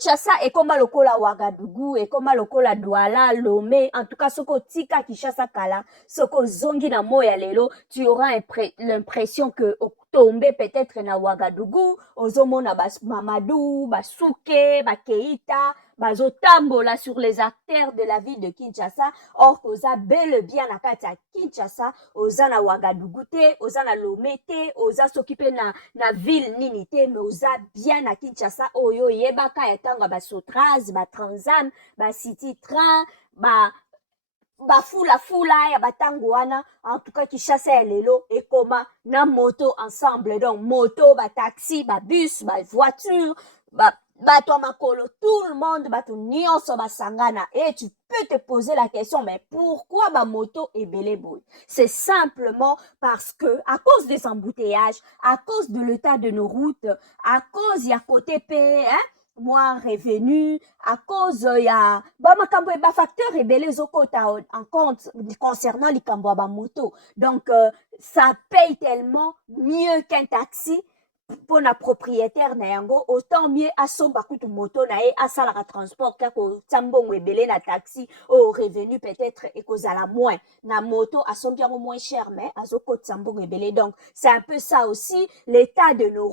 Kinshasa ekoma lokola Ouagadougou, ekoma lokola Douala, Lomé, en tout cas soko tika Kinshasa kala, soko zongi na moya lelo, tu auras l'impression que tombe peut-être na Ouagadougou, ozomona bas Mamadou, Basouké, Bakeita, bazotambola sur les artères de la ville de Kinshasa, or koza bel et bien na kati ya Kinshasa, oza na Ouagadougou te, oza na Lomé te, oza s'occuper na ville nini te, mais oza bien na Kinshasa, oyo yebaka ya tanga ba Sotraz, ba Transam, ba City Train, ba fula ya batango wana, en tout cas Kinshasa ya lelo ekoma na moto ensemble, donc moto, ba taxi, ba bus, ba voiture, bato makolo, tout le monde, bato nyonso basangana. Et tu peux te poser la question, mais pourquoi ba moto ebele boy? C'est simplement parce que, à cause des embouteillages, à cause de l'état de nos routes, à cause ya côté P, hein, moins revenu, à cause ya makambo ba facteur ebele zokota en compte concernant les kambo ba moto. Donc ça paye tellement mieux qu'un taxi pour la propriétaire na yango, autant mieux asomba kutu moto na e asala ka transport kako tambongo ebele na taxi au revenu peut-être ekozala moins na moto asombi yango moins cher mais azoko tambongo ebele. Donc c'est un peu ça aussi l'état de nos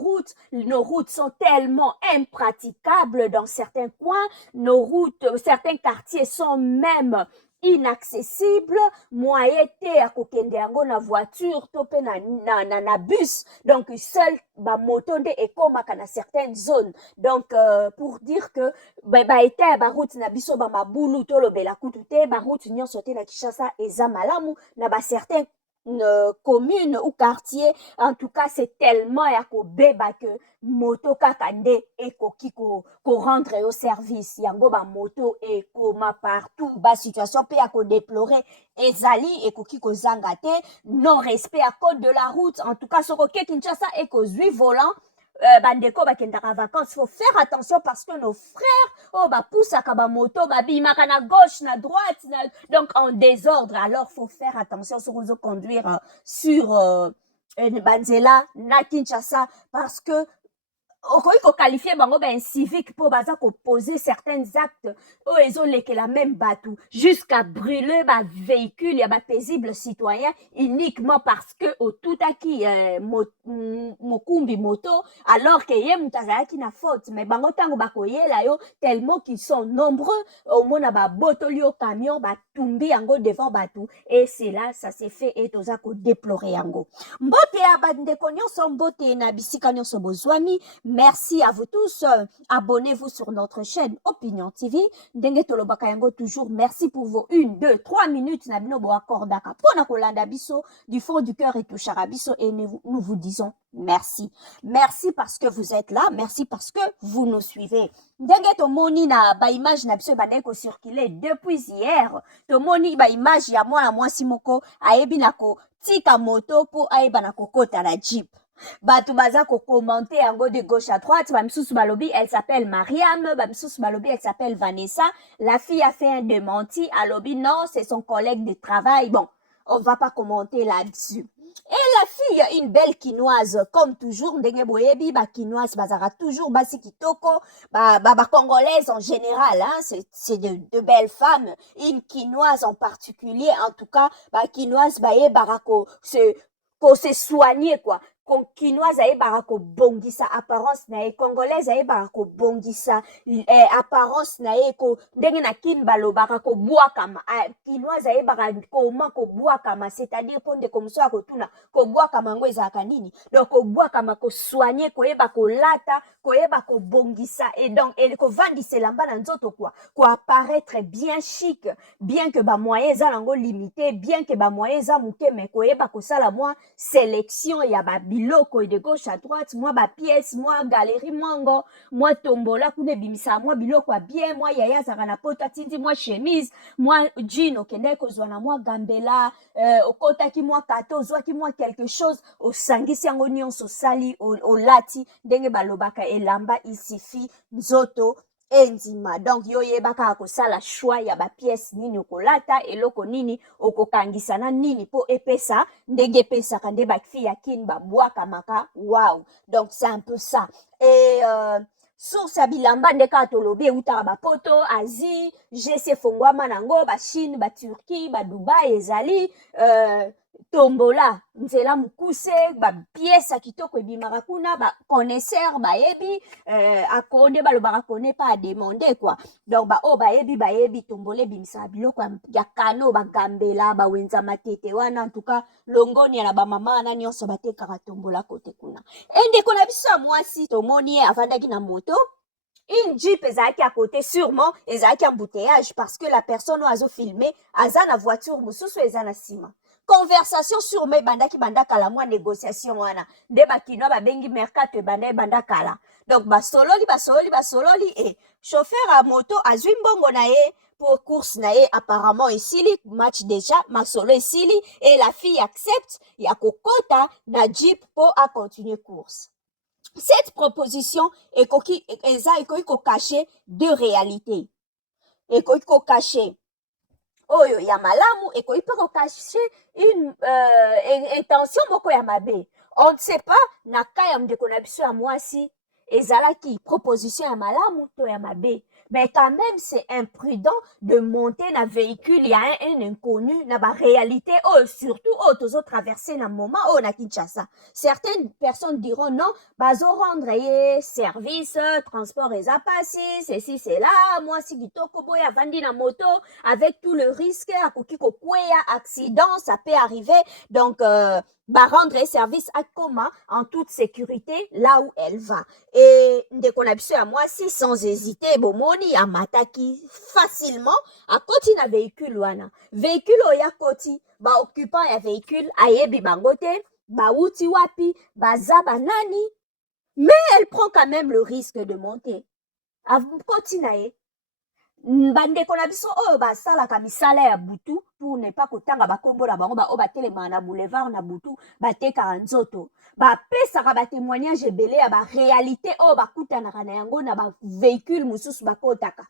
routes sont tellement impraticables dans certains coins, nos routes, certains quartiers sont même inaccessible, moyen te ya kokende yango na voiture to pe na bus, donc seul ba moto nde ekomaka na certaines zones. Donc pour dire que ete ba route na biso ba mabulu to lobela kutu te, ba route nyonso te na Kinshasa eza malamu na ba certains commune ou quartier, en tout cas c'est tellement ya ko beba que moto kaka nde ekoki ko rendre au service yango ba moto ekoma partout, ba situation pe ya ko déplorer ezali ekoki ko zanga te, non respect à code de la route. En tout cas soko ke Kinshasa ekozwi volant bandeko bakendaka vacances, faut faire attention parce que nos frères poussaka ba moto babimaka na gauche na droite donc en désordre. Alors faut faire attention sur vous conduire sur banzela na Kinshasa parce que okoki koqualifie bango civique pour baza poser certains actes oyo ezolekela même batou jusqu'à brûler ba véhicule ya ba paisible citoyen uniquement parce que otutaki mokumbi moto alors que ye mutu azalaki na faute. Mais bango ntango bakoyela yo tellement qu'ils sont nombreux omona babotoli yo camion batumbi yango devant batou et c'est là ça s'est fait et toza kodéplorer yango. Mbote ya bandeko nyonso, mbote na bisika nyonso bozwami. Merci à vous tous. Abonnez-vous sur notre chaîne Opinion TV. Ndenge tolobaka yango toujours. Merci pour vos 1, 2, 3 minutes. Nabino bo accordaka. Pona kolanda biso du fond du cœur et touchara biso. Et nous vous disons merci. Merci parce que vous êtes là. Merci parce que vous nous suivez. Ndenge tomoni na ba image na biso banaye ko circuler depuis hier. Tomoni ba image ya mwana mwasi moko ayebi na ko tika moto po ayeba na kokota na jeep. Batu baza ko commenter yango de gauche à droite. Bamsusu balobi, elle s'appelle Mariam. Bamsusu balobi, elle s'appelle Vanessa. La fille a fait un démenti. Alobi, non, c'est son collègue de travail. Bon, on va pas commenter là-dessus. Et la fille a une belle quinoise, comme toujours, ndenge boyebi, ba quinoise, bazara toujours, basi kitoko, ba congolaise en général, hein, c'est de belles femmes. Une quinoise en particulier, en tout cas, ba quinoise, ba barako, ko se soigner, quoi. Kinoise ayebaka kobongisa apparence na ye, congolaise ayebaka kobongisa apparence na ye, ndenge na kini balobaka kobwakama, kinoise ayebaka koma kobwakama, c'est-à-dire po ndeko mosusu akotuna kobwakama ngo ezalaka nini. Donc kobwakama, kosoigner, koyeba kolata, koyeba kobongisa, et donc kovandisa elamba na nzoto quoi, ko apparaître bien chic, bien que ba moyen eza nango limité, bien que ba moyen eza muke, mais koyeba kosala mwa sélection ya ba biloko de gauche à droite, moi ba pièce, moi galerie, moi tombola kuna bimisa, moi biloko a bien, moi yaya zaka na pota tindi, moi chemise, moi jean okende kozwa na moi gambela, okotaki moi kato, ozwaki moi quelque chose, osangisi yango nyonso sali olati ndenge balobaka elamba il suffit nzoto endima. Donc yo yebaka kosala choix ya ba pièce nini okolata, eloko nini okokangisa na nini po epesa ndenge pesaka nde ba fi ya kin ba bwaka maka. Wow, donc c'est un peu ça. Et source ya bilamba ndeka tolobi eutaka bapoto Asie GC fongwama nango Chine Turquie Dubaï ezali tombola nzela mukuse pièce ya kitoko ebimaka kuna connaisseur bayebi akonde balobaka kone pa ademande quoi donc oyo bayebi tombola ebimisaka biloko ya kano bagambela bawenza matete wana en tout cas longoni ya na bamama wana nyonso batekaka tombola kote kuna endeko na biso ya mwasi tomoni ye avandaki na moto une jeep ezalaki à côté sûrement ezalaki embouteillage parce que la personne oyo azofilme aza na voiture mosusu eza na nsima conversation sûrement ebandaki banda kala mwa négociation wana nde bakino babengi mercato ebanda kala donc basololi e chauffeur à moto azwi mbongo na ye pour course na ye apparemment esili match déjà masolo esili et la fille accepte ya kokota na jeep pour a continuer course. Cette proposition ekoki cacher deux réalités. Ekoki cacher oyo ya malamu ekoki ko cacher une intention moko ya mabe. On ne sait pas na ka ya ndeko na biso ya mwasi ezalaki proposition ya malamu to ya mabe. Mais quand même, c'est imprudent de monter dans un véhicule, il y a un inconnu, dans la réalité, surtout, tous traverser dans le moment, na Kinshasa. Certaines personnes diront non, bazo rendre service, transport et zapassi, ceci, c'est là, moi, si kitoko boya vandi na moto, avec tout le risque, à kokiko kwea, accident, ça peut arriver, donc, rendre service à Koma en toute sécurité là où elle va. Et ndeko na biso ya mwasi sans hésiter bomoni amataki facilement à koti na véhicule wana. Véhicule oya koti occupant ya véhicule ayebi bango te, uti wapi, baza banani, mais elle prend quand même le risque de monter. A koti na ye. Bandeko na biso oyo basalaka misala ya butu pour ne pas kotanga bakombo na bango oyo batelema na boulevard na butu batekaka nzoto bapesaka batémoignage ebele ya baréalité oyo bakutanaka na yango na bavéhicule mosusu bakotaka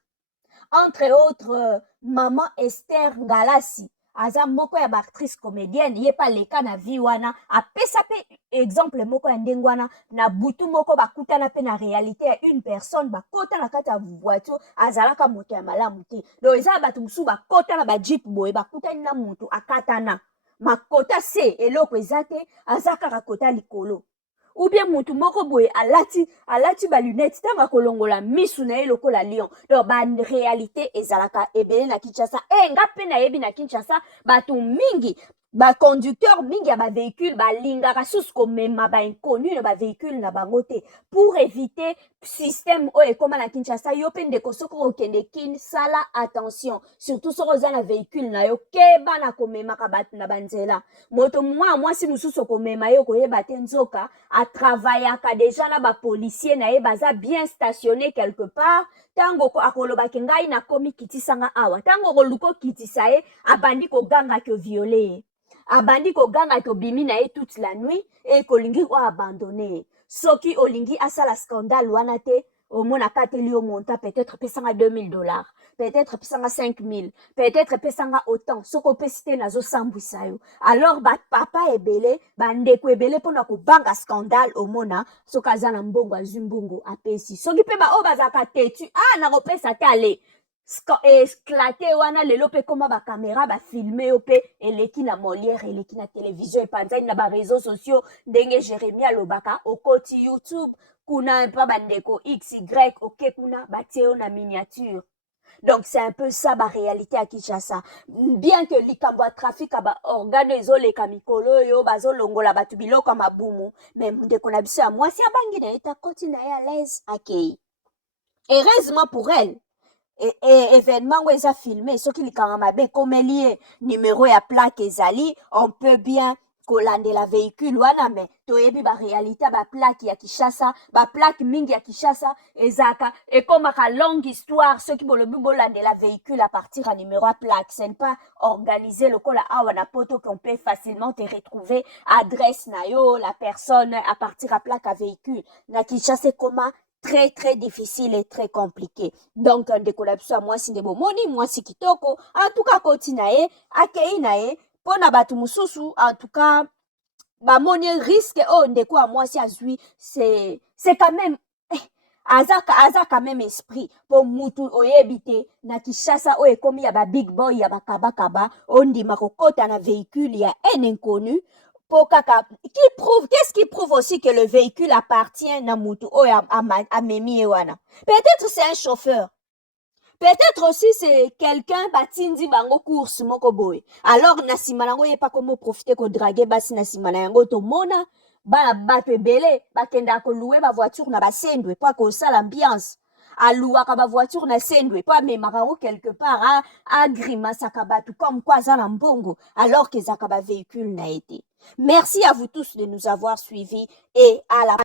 entre autres maman Esther Ngalasi aza moko ya baactrice comédienne ye pa leka na vie wana apesa pe exemple moko ya ndenge wana na butu moko bakutana pe na réalité ya une personne bakota na kati ya voiture azalaka moto ya malamu te donc eza bato mosusu bakota na bajeep boye bakutani na moto akatana makota se eloko eza te aza kaka kota likolo ou bien mutu moko boye alati ba lunette tanga kolongola misu na ye lokola lion donc ba réalité ezalaka ebele na Kinshasa nga pe na yebi na Kinshasa bato mingi ba conducteur mingi ya ba véhicule balingaka susu komema ba inconnu na ba véhicule na bango te pour éviter système oyo ekoma na Kinshasa yo pe ndeko soko okende kin sala attention surtout soko oza na véhicule na yo keba na komemaka bato na banzela moto mwasi mosusu komema yo koyeba te nzoka atravaillaka déjà na ba policier na ye baza bien stationné quelque part tango akolobaki ngai na komi kitisanga awa tango koluko kitisa ye abandi koganga ke violer abandi koganga to bimi na ye toute la nuit et kolingi o abandonner soki olingi asala scandale wana te omona kateli yo monta peut-être pesanga $2000 peut-être pesanga 5000 peut-être pesanga autant soko pesite nazo sambwisa yo alors papa ebele bandeko ebele pona ko banga scandale omona soka aza na mbongo azumbungo apesi soki pe ba o bazaka tetu na kopesa te ale esclaté wana lelo pe koma ba caméra ba filmer yo pe eleki na Molière eleki na télévision epanzani na ba réseaux sociaux ndenge Jérémie alobaka okoti YouTube kuna pa bandeko XY ok kuna bateo na miniature. Donc c'est un peu ça ma réalité à Kinshasa. Bien que likambo a trafic aba organe ezoleka mikolo yo bazolongola batu biloko mabumu mais ndeko na biso ya mwasi abangi na eta koti na ya l'aise akei. Heureusement pour elle événement où ils ont filmé ce qui likanga mabe comme lié numéro ya plaque ezali on peut bien kolande la véhicule wana mais toyebi ba réalité ba plaque ya Kinshasa ba plaque mingi ya Kinshasa ezaka et comme ka longue histoire ceux qui bolobi bolande la véhicule à partir à numéro à plaque c'est pas organisé le kola awa na poto qu'on peut facilement te retrouver adresse na yo la personne à partir à plaque à véhicule na Kinshasa comment très très difficile et très compliqué. Donc ndeko la biso mwasi ndebo moni mwasi kitoko en tout cas koti na ye akei na ye pona batu mususu en tout cas ba moni risque ndeko a mwasi azui c'est quand même aza quand même esprit po mutu oyebite na Kishasa oyo ekomi ya ba big boy ya bakaba ondima kokota na véhicule ya un inconnu pour kaka qu'est-ce qui prouve aussi que le véhicule appartient na mutu oyo amemi wana. Peut-être c'est un chauffeur. Peut-être aussi c'est quelqu'un batindi bango course moko boy. Alors na sima nango ye pa komo profiter ko draguer basi na sima na yango to mona bana bato ebele bakenda ko louer ba voiture na basendwe pa ko sala ambiance. Alouaka ba voiture na sendwe pa memaka ngo quelque part a grimasaka bato comme quoi ça na mbongo alors que zaka ba véhicule na été. Merci à vous tous de nous avoir suivis et à la